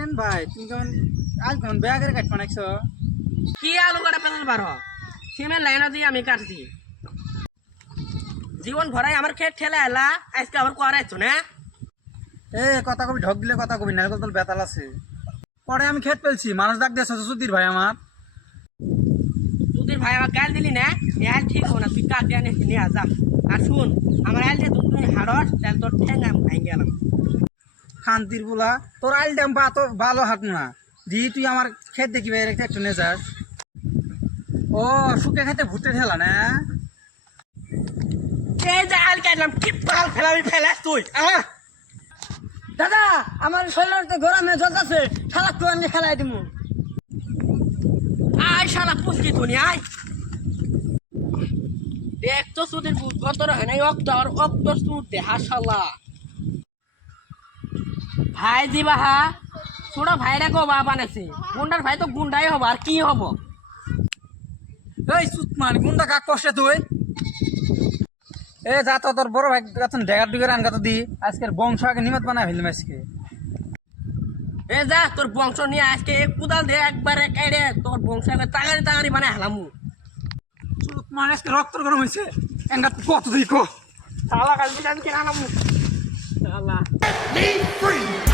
President ভাই তুমি কেমন আজ কেমন বেয়া করে কাট বানাইছো কি আলু কাটা পেছাল পার সিমের লাইন দিয়ে আমি কাটছি জীবন ভরাই আমার খেত ঠেলে এলা আজকে আবার করাইছো না? এ কথা কবি ঢক দিলে কথা কবি না তোর বেতাল আছে। পরে আমি খেত পেলছি মানুষ ডাক দিয়েছে সুধীর ভাই আমার। তোদের ভাই আমার গাল দিলি না? এ আল ঠিক হব না তুই কাক দিয়ে নিয়ে যা। আর শুন আমার আল দিয়ে দুধ হাড়স তাহলে তোর ঠ্যাঙ্গা আমি ভাঙ গেলাম শান্তির পোলা তোর আইল দাম বা তো ভালো হাঁট না। দি তুই আমার খেত দেখি ভাই একটা একটু নে যাস ও শুকে খেতে ভুটে ঠেলা না? এই যে আল কাটলাম। কি পাল ফেলাবি ফেলাস তুই। দাদা আমার শরীরের তো গরমে জ্বলতেছে শালা তো আমি খেলাই দিমু। আয় শালা পুষ্টি তুনি আয়। দেখ তো সুদের গত রহে নাই হাসালা ভাই দিবা হা ছোট ভাইরা গো বা বানাইছে গুন্ডার ভাই তো গুন্ডাই হব, আর কি হব? এই সুত মান গুন্ডা কাক কষ্টে তুই? এ যা তো তোর বড় ভাই গাছন ডেগার ডুগের আনগা তো দি, আজকের বংশ আগে নিমত বানাই ফেললাম আজকে। এ যা, তোর বংশ নিয়ে আজকে এক কুদাল দে একবারে কেড়ে তোর বংশ আগে তাগারি তাগারি বানাই হালামু সুত মান আজকে রক্ত গরম হয়েছে এঙ্গা কত দিই কো? শালা কালকে আমি কেনা হালামু শালা